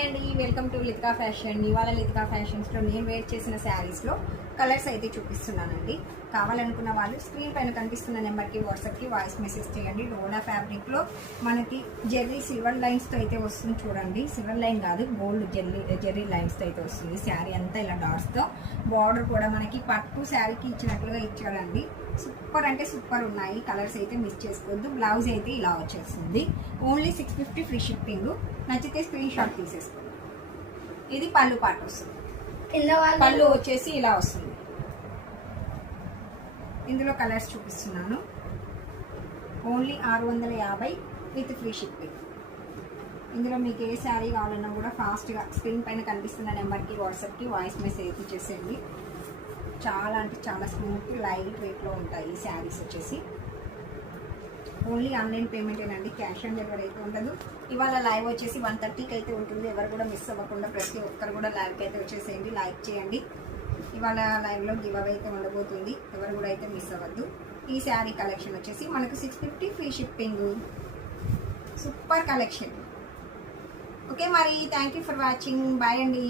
Hi అండి, welcome to Litika fashion. ఇవాళ లితికా ఫ్యాషన్స్లో నేను వేర్ చేసిన శారీస్లో కలర్స్ అయితే చూపిస్తున్నానండి. కావాలనుకున్న వాళ్ళు స్క్రీన్ పైన కనిపిస్తున్న నెంబర్కి వాట్సాప్కి వాయిస్ మెసేజ్ చేయండి. డోలా ఫ్యాబ్రిక్లో మనకి జెర్రీ సిల్వర్ లైన్స్తో అయితే వస్తుంది. చూడండి, సిల్వర్ లైన్ కాదు, గోల్డ్ జెర్రీ లైన్స్తో అయితే వస్తుంది. శారీ అంతా ఇలా డాట్స్తో, బార్డర్ కూడా మనకి పట్టు శారీకి ఇచ్చినట్లుగా ఇచ్చాడండి. సూపర్ అంటే సూపర్ ఉన్నాయి. కలర్స్ అయితే మిస్ చేసుకోవద్దు. బ్లౌజ్ అయితే ఇలా వచ్చేస్తుంది. Only 650 free shipping. నచ్చితే స్క్రీన్ షాట్ తీసేసుకోండి. ఇది పళ్ళు పాటు వస్తుంది. పళ్ళు వచ్చేసి ఇలా వస్తుంది. ఇందులో కలర్స్ చూపిస్తున్నాను. Only 650 with free shipping. ఇందులో మీకు ఏ శారీ కావాలన్నా కూడా ఫాస్ట్గా స్క్రీన్ పైన కనిపిస్తున్న నెంబర్కి వాట్సాప్కి వాయిస్ మెసేజ్ చేసేయండి. చాలా అంటే చాలా స్మూత్ లైట్ వెయిట్లో ఉంటాయి ఈ శారీస్ వచ్చేసి. ఓన్లీ ఆన్లైన్ పేమెంటేనండి, క్యాష్ ఆన్ డెలివరీ అయితే ఉండదు. ఇవాళ లైవ్ వచ్చేసి 1:30కి అయితే ఉంటుంది. ఎవరు కూడా మిస్ అవ్వకుండా ప్రతి ఒక్కరు కూడా లైవ్కి అయితే వచ్చేసేయండి, లైక్ చేయండి. ఇవాళ లైవ్లో గివ్ అవే అయితే ఉండబోతుంది. ఎవరు కూడా అయితే మిస్ అవ్వద్దు. ఈ శారీ కలెక్షన్ వచ్చేసి మనకు 650 free shipping. Super collection. Okay మరి, thank you for watching. Bye అండి.